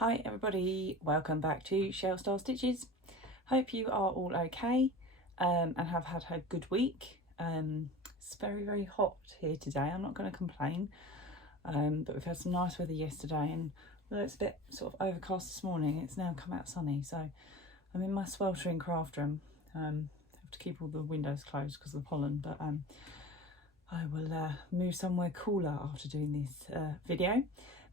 Hi everybody, welcome back to Shell Style Stitches. Hope you are all okay and have had a good week. It's very hot here today, I'm not going to complain, but we've had some nice weather yesterday, and although it's a bit sort of overcast this morning, it's now come out sunny, so I'm in my sweltering craft room. I have to keep all the windows closed because of the pollen, but I will move somewhere cooler after doing this video.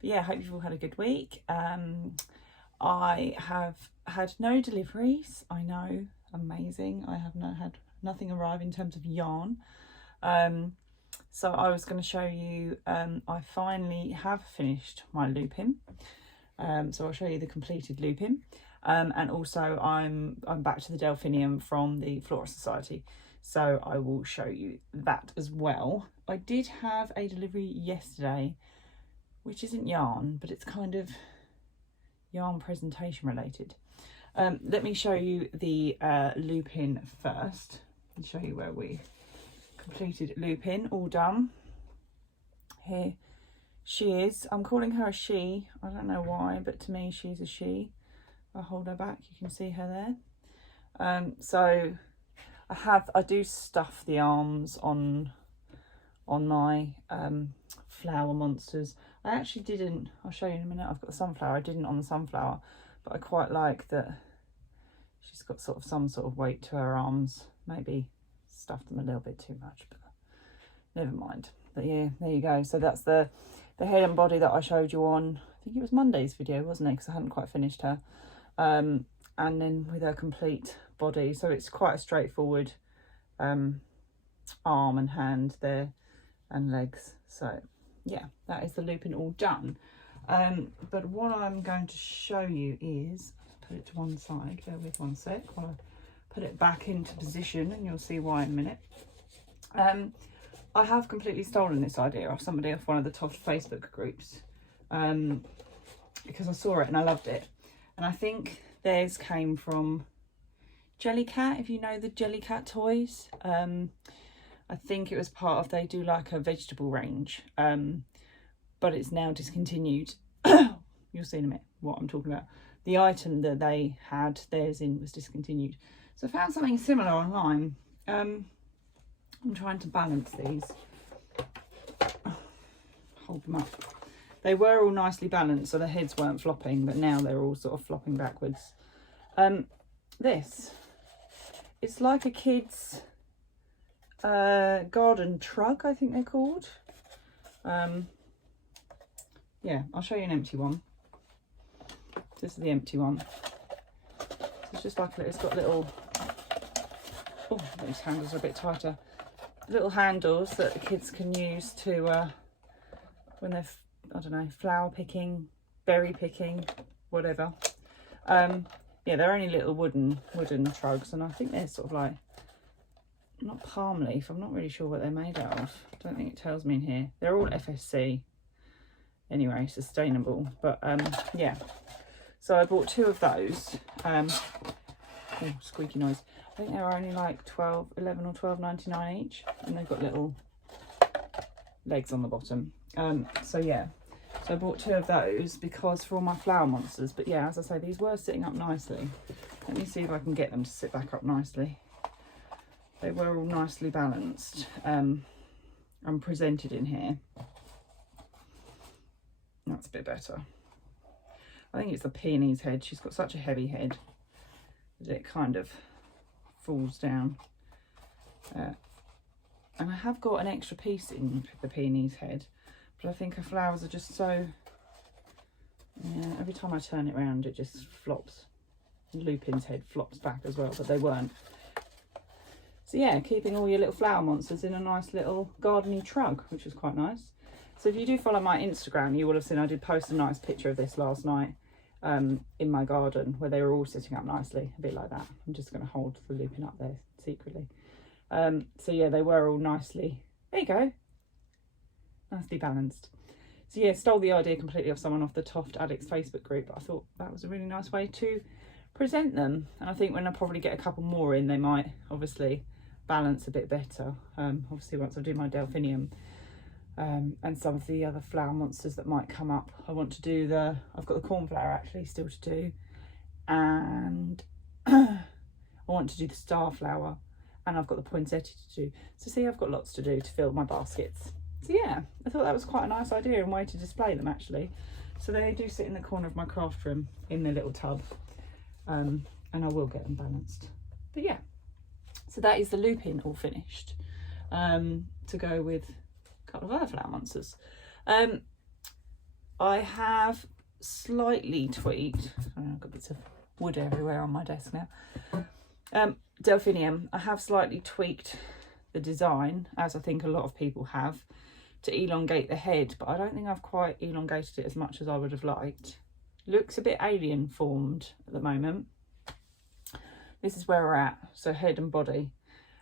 But yeah, I hope you've all had a good week. I have had no deliveries. I know, amazing. I have had nothing arrive in terms of yarn. So I was going to show you, I finally have finished my looping. So I'll show you the completed looping. And also I'm back to the Delphinium from the Flora Society. So I will show you that as well. I did have a delivery yesterday, which isn't yarn, but it's kind of yarn presentation related. Let me show you the looping first and show you where we completed looping, all done. Here she is. I'm calling her a she. I don't know why, but to me she's a she. I'll hold her back, you can see her there. So I do stuff the arms on my flower monsters. I actually didn't, I'll show you in a minute, I've got the sunflower, I didn't on the sunflower, but I quite like that she's got sort of some sort of weight to her arms. Maybe stuffed them a little bit too much, but never mind. But yeah, there you go. So that's the head and body that I showed you on, I think it was Monday's video, wasn't it, because I hadn't quite finished her. And then with her complete body, so it's quite a straightforward arm and hand there and legs. So yeah, that is the looping all done. But what I'm going to show you is, put it to one side, bear with one sec while I put it back into position, and you'll see why in a minute. I have completely stolen this idea off somebody off one of the Toft Facebook groups, because I saw it and I loved it. And I think theirs came from Jellycat, if you know the Jellycat toys. I think it was part of, they do like a vegetable range, but it's now discontinued. You'll see in a minute what I'm talking about. The item that they had theirs in was discontinued. So I found something similar online. I'm trying to balance these. Hold them up. They were all nicely balanced, so the heads weren't flopping, but now they're all sort of flopping backwards. This, it's like a kid's garden trug, I think they're called. Yeah, I'll show you an empty one. This is the empty one. So it's just like it's got little, oh, these handles are a bit tighter, little handles that the kids can use to when they're, I don't know, flower picking, berry picking, whatever. Yeah, they're only little wooden trugs, and I think they're sort of like, not palm leaf, I'm not really sure what they're made out of. I don't think it tells me in here. They're all FSC anyway, sustainable, but yeah. So I bought two of those. Oh, squeaky noise. I think they were only like 11 or 12.99 each, and they've got little legs on the bottom. So yeah, so I bought two of those because for all my flower monsters. But yeah, as I say, these were sitting up nicely. Let me see if I can get them to sit back up nicely. They were all nicely balanced and presented in here. That's a bit better. I think it's the peony's head. She's got such a heavy head that it kind of falls down. And I have got an extra piece in the peony's head, but I think her flowers are just so, yeah, every time I turn it around it just flops. Lupin's head flops back as well, but they weren't. So yeah, keeping all your little flower monsters in a nice little gardeny trug, which was quite nice. So if you do follow my Instagram, you will have seen I did post a nice picture of this last night in my garden, where they were all sitting up nicely, a bit like that. I'm just going to hold the looping up there secretly. So yeah, they were all nicely, there you go, nicely balanced. So yeah, stole the idea completely off someone off the Toft Addicts Facebook group. I thought that was a really nice way to present them, and I think when I probably get a couple more in, they might obviously balance a bit better. Obviously once I do my Delphinium. and some of the other flower monsters that might come up. I want to do I've got the cornflower actually still to do, and I want to do the starflower, and I've got the poinsettia to do. So see, I've got lots to do to fill my baskets. So yeah, I thought that was quite a nice idea and way to display them actually. So they do sit in the corner of my craft room in the little tub, and I will get them balanced. But yeah, so that is the lupin all finished, to go with a couple of other flower monsters. I have slightly tweaked, I've got bits of wood everywhere on my desk now. Delphinium, I have slightly tweaked the design, as I think a lot of people have, to elongate the head, but I don't think I've quite elongated it as much as I would have liked. Looks a bit alien formed at the moment. This is where we're at, so head and body.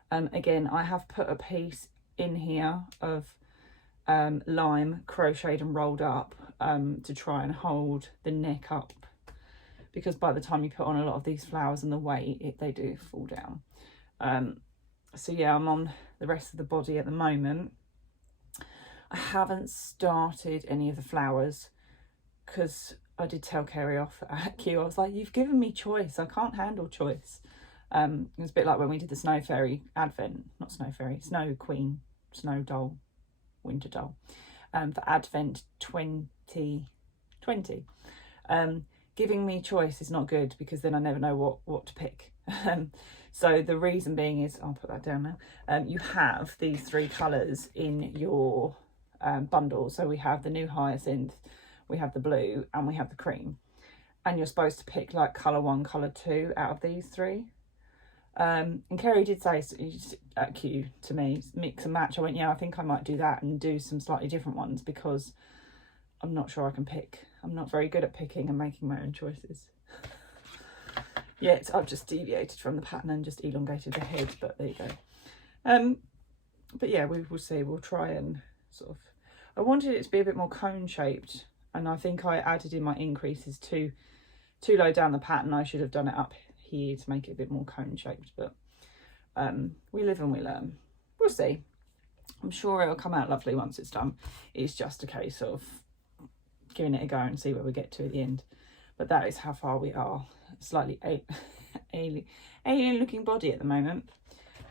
Again, I have put a piece in here of lime crocheted and rolled up to try and hold the neck up, because by the time you put on a lot of these flowers and the weight, they do fall down. So yeah, I'm on the rest of the body at the moment. I haven't started any of the flowers because I did tell Kerry off at Q. I was like, you've given me choice. I can't handle choice. It was a bit like when we did the Snow Fairy Advent, not Snow Fairy, Snow Queen, Snow Doll, Winter Doll, for Advent 2020. Giving me choice is not good because then I never know what to pick. So the reason being is, I'll put that down now, you have these 3 colours in your bundle. So we have the new hyacinth, we have the blue, and we have the cream, and you're supposed to pick like colour 1, colour 2 out of these 3. And Kerry did say at Q to me, mix and match. I went, yeah, I think I might do that and do some slightly different ones because I'm not sure I can pick. I'm not very good at picking and making my own choices. Yeah, I've just deviated from the pattern and just elongated the head, but there you go. But yeah, we will see. We'll try and sort of, I wanted it to be a bit more cone shaped, and I think I added in my increases too low down the pattern. I should have done it up here to make it a bit more cone shaped, but we live and we learn. We'll see. I'm sure it'll come out lovely once it's done. It's just a case of giving it a go and see where we get to at the end. But that is how far we are. Slightly alien looking body at the moment.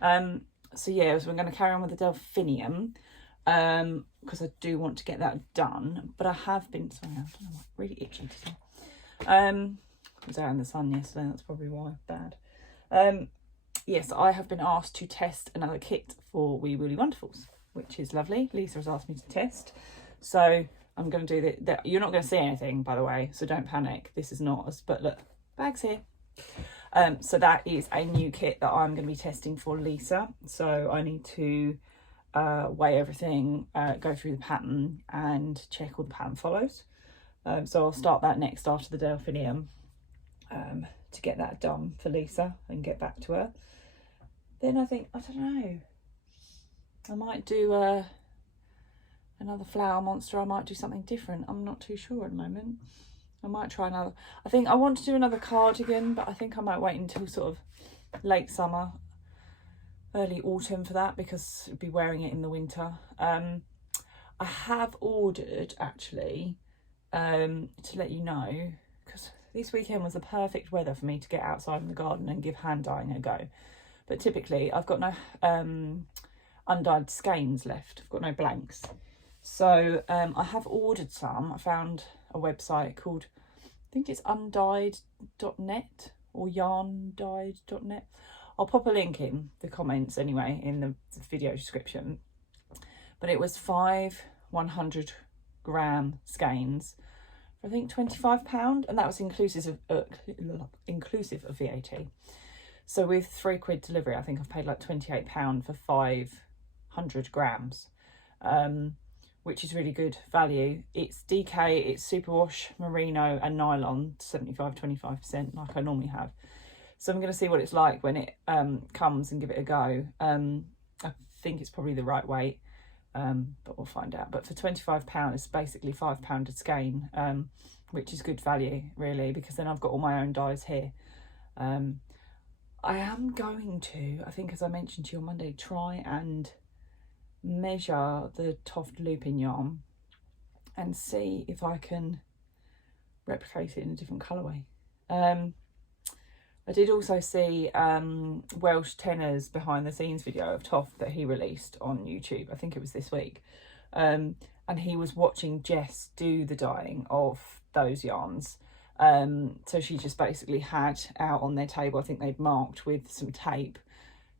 So yeah, so we're going to carry on with the Delphinium, because I do want to get that done. But I have been, sorry, I don't know what, really itchy today. I was out in the sun yesterday, that's probably why. Bad. Yes, I have been asked to test another kit for Wee Woolly Wonderfuls, which is lovely. Lisa has asked me to test, so I'm going to do that. You're not going to see anything, by the way, so don't panic. This is not us, but look, bags here. So that is a new kit that I'm going to be testing for Lisa. So I need to weigh everything, go through the pattern and check all the pattern follows. So I'll start that next after the Delphinium, to get that done for Lisa and get back to her. Then I think, I don't know, I might do another flower monster. I might do something different. I'm not too sure at the moment. I might try another. I think I want to do another cardigan, but I think I might wait until sort of late summer, early autumn for that, because I'd be wearing it in the winter. I have ordered, actually, to let you know, because this weekend was the perfect weather for me to get outside in the garden and give hand dyeing a go. But typically I've got no undyed skeins left. I've got no blanks. So I have ordered some. I found a website called, I think it's undyed.net or yarndyed.net. I'll pop a link in the comments anyway, in the video description. But it was 5 100-gram skeins for I think £25, and that was inclusive of VAT. So with £3 delivery, I think I've paid like £28 for 500 grams, which is really good value. It's DK, it's superwash, merino and nylon, 75-25% like I normally have. So I'm going to see what it's like when it comes and give it a go. I think it's probably the right weight, but we'll find out. But for £25, it's basically £5 a skein, which is good value really, because then I've got all my own dyes here. I am going to, I think as I mentioned to you on Monday, try and measure the Toft Lupin yarn and see if I can replicate it in a different colourway. I did also see Welsh Tenor's behind the scenes video of Toft that he released on YouTube. I think it was this week. And he was watching Jess do the dyeing of those yarns. So she just basically had out on their table, I think they'd marked with some tape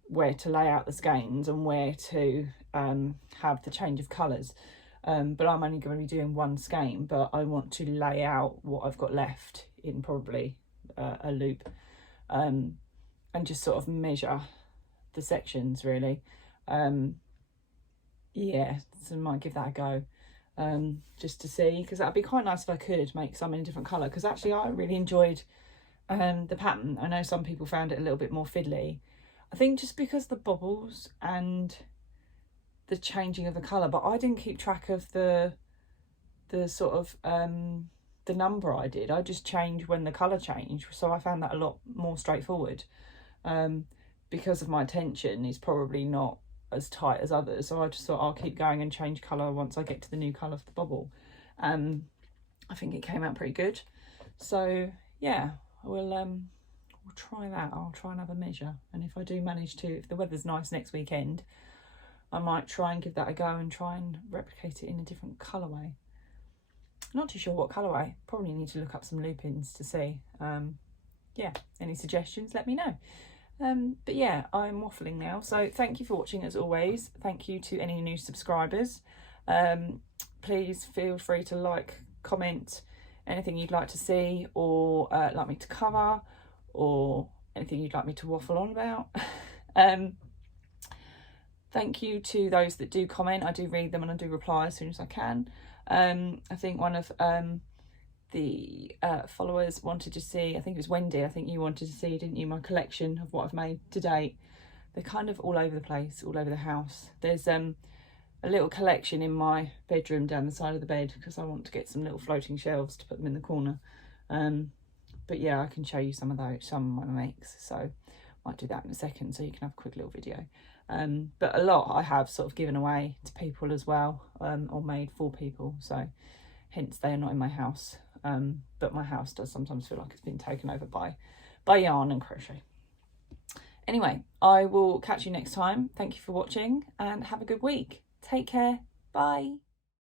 where to lay out the skeins and where to have the change of colours. But I'm only going to be doing one skein, but I want to lay out what I've got left in probably a loop, and just sort of measure the sections really. Yeah, so I might give that a go, just to see, because that'd be quite nice if I could make some in a different colour, because actually I really enjoyed the pattern. I know some people found it a little bit more fiddly, I think just because the bobbles and the changing of the colour, but I didn't keep track of the sort of the number I did. I just changed when the colour changed, so I found that a lot more straightforward. Because of my attention is probably not as tight as others, so I just thought I'll keep going and change colour once I get to the new colour for the bobble. I think it came out pretty good, so yeah, we'll try that. I'll try and have a measure, and if I do manage to, if the weather's nice next weekend, I might try and give that a go and try and replicate it in a different colourway. Not too sure what colourway, probably need to look up some lupins to see. Yeah, any suggestions, let me know. But yeah, I'm waffling now, so thank you for watching as always. Thank you to any new subscribers. Please feel free to like, comment, anything you'd like to see or like me to cover, or anything you'd like me to waffle on about. Thank you to those that do comment. I do read them and I do reply as soon as I can. I think one of the followers wanted to see, I think it was Wendy, I think you wanted to see, didn't you, my collection of what I've made to date. They're kind of all over the place, all over the house. There's a little collection in my bedroom down the side of the bed, because I want to get some little floating shelves to put them in the corner. But yeah, I can show you some of those, some of my makes, so might do that in a second so you can have a quick little video. But a lot I have sort of given away to people as well, or made for people, so hence they are not in my house. But my house does sometimes feel like it's been taken over by yarn and crochet. Anyway, I will catch you next time. Thank you for watching and have a good week. Take care. Bye.